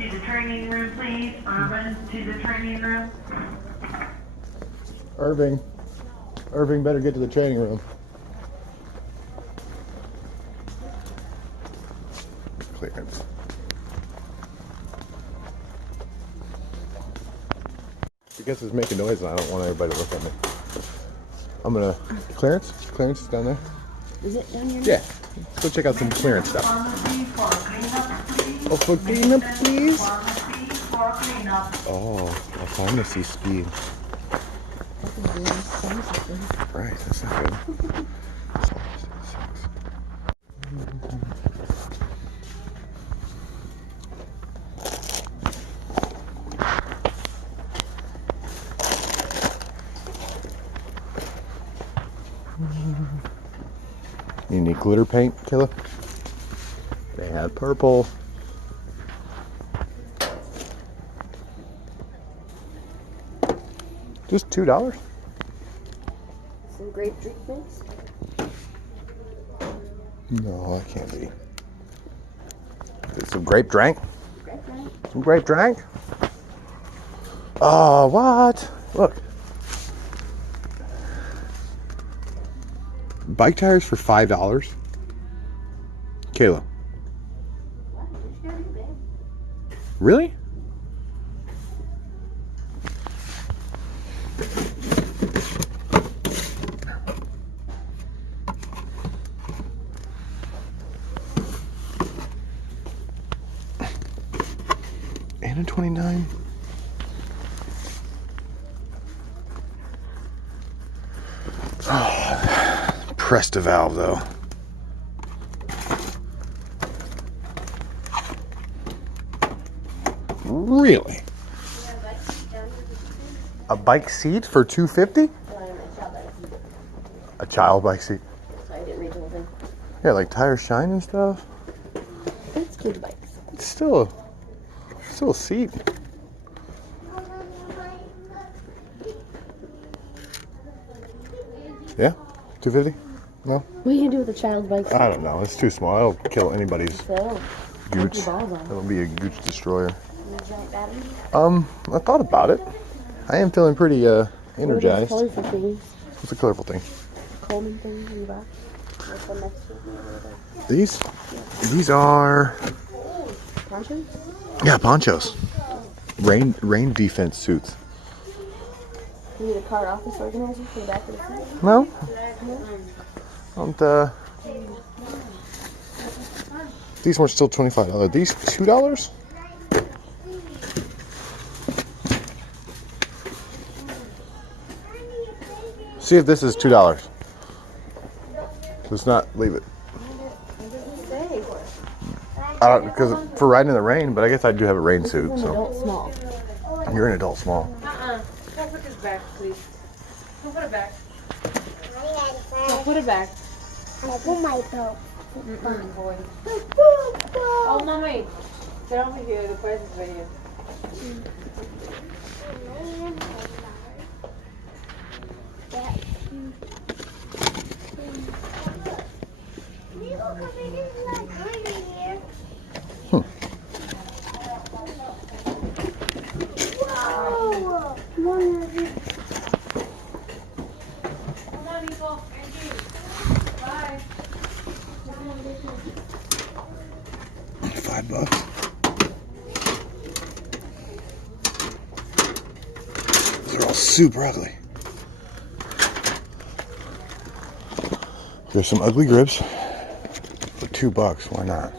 to the training room, please. Run to the training room. Irving better get to the training room. Clearance. I guess it's making noise and I don't want everybody to look at me. I'm gonna... Clearance? Clearance is down there? Is it down here? Yeah. Let's go check out some clearance stuff. Oh, for cleanup, please? Oh, a pharmacy speed. Right, that's not good. You need glitter paint, Kayla? They have purple. Just $2? Some grape drink mix? No, that can't be. Some grape drink? Grape drink. Some grape drink? Oh, what? Look. Bike tires for $5? Kayla. Really? And a 29. Oh, pressed a valve though. Really? A bike seat for $250? A child bike seat. Sorry, I didn't read the whole thing. Yeah, like tire shine and stuff. It's kid bikes. It's still a seat. Yeah, $250? No. What are you gonna do with a child's bike? I don't know. It's too small. It'll kill anybody's So, gooch. your balls on. It'll be a gooch destroyer. And a giant battery? I thought about it. I am feeling pretty energized. What are those colorful things? What's the colorful thing? Coleman things in the back? What's the next one? These are Ponchos? yeah, ponchos. Rain defense suits. You need a car office organizer for the back of the seat? No. Don't these were still $25. These $2? See if this is $2. Let's not leave it. I don't, because for riding in the rain, but I guess I do have a rain suit. An So adult small. you're an adult small. Don't put this back, please. Don't put it back. Don't put it back. I put my toe. Boy. Oh, mommy. Get over here. The price is right here. Whoa! Come on, Nicole. Thank you. Bye. $5. They're all super ugly. There's some ugly grips for $2. Why not?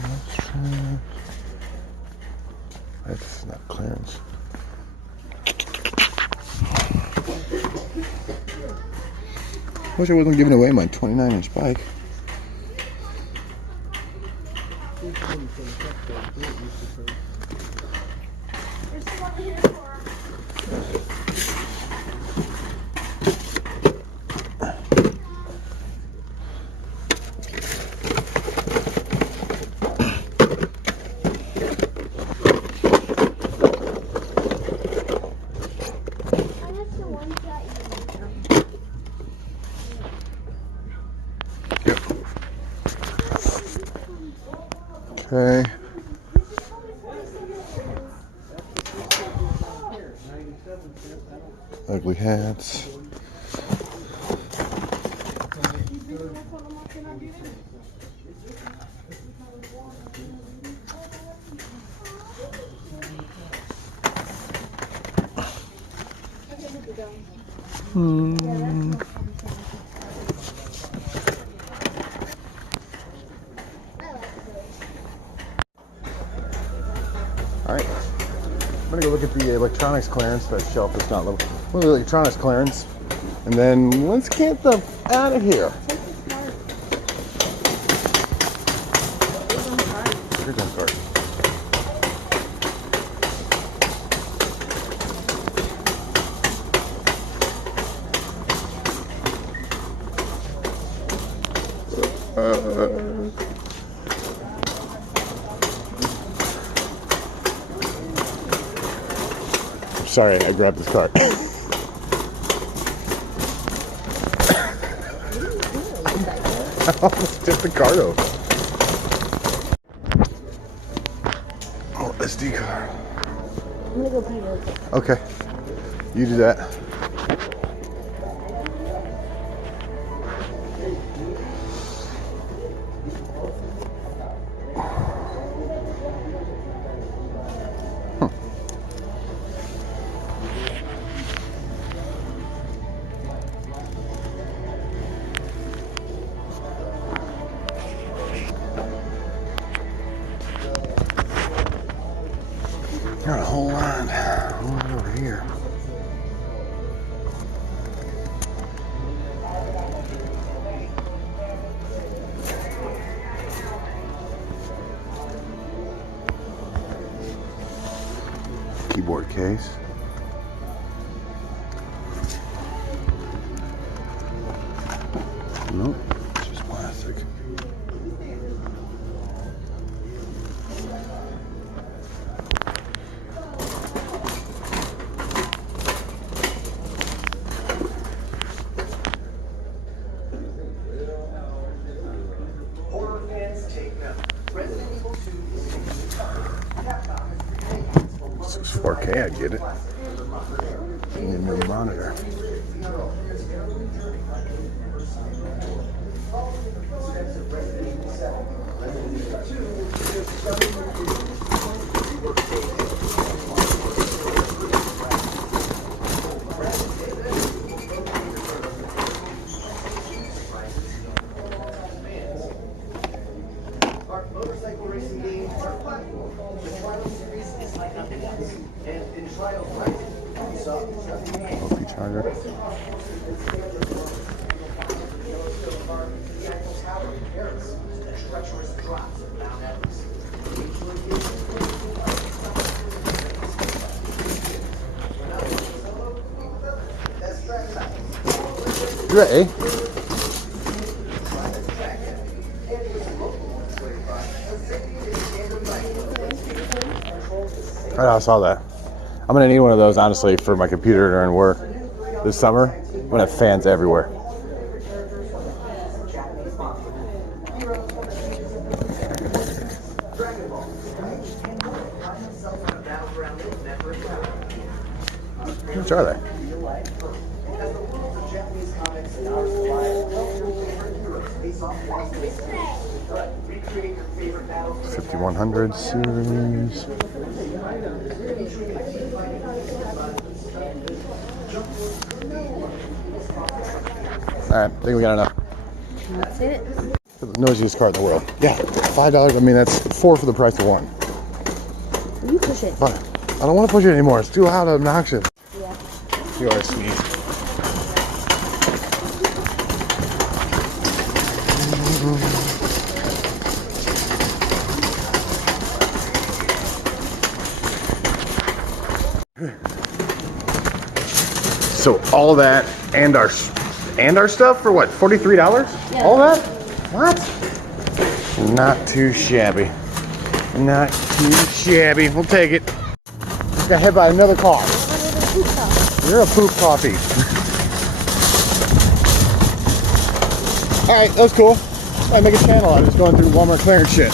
Let's try. That's not clearance. Wish I wasn't giving away my 29-inch bike. Okay. Ugly hats. Alright, I'm gonna go look at the electronics clearance. That shelf is not level. Look at the electronics clearance. And then let's get the out of here. Here's on card. Sorry, I grabbed this cart. I almost tipped the cart over. Oh, SD card. I'm gonna go pee real quick. Okay, you do that. Got a whole line over here. Keyboard case. Nope, it's just plastic. This is 4K, I get it. You need a new monitor. LP charger. You ready? I saw that. I'm gonna need one of those, honestly, for my computer during work this summer. I'm gonna have fans everywhere. How much are they? $5,100 series. Alright, I think we got enough. That's it. The noisiest car in the world. Yeah, $5. I mean, that's 4 for the price of 1. You push it. But I don't want to push it anymore. It's too loud and obnoxious. Yeah. You are sweet. So all that and our stuff for what? $43? Yeah. All that? What? Not too shabby. Not too shabby. We'll take it. Got hit by another car. You're a poop coffee. All right, that was cool. I make a channel. I was going through Wal-Mart Clearance shit.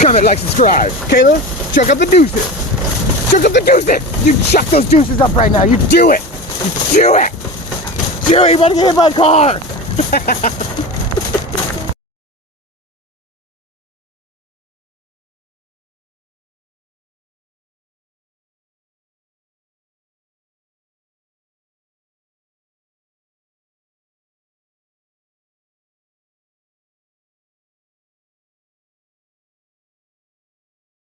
Comment, like, subscribe. Kayla, chuck up the deuces. Chuck up the deuces. You chuck those deuces up right now. You do it. You do it. Do it. You want to get hit by a car.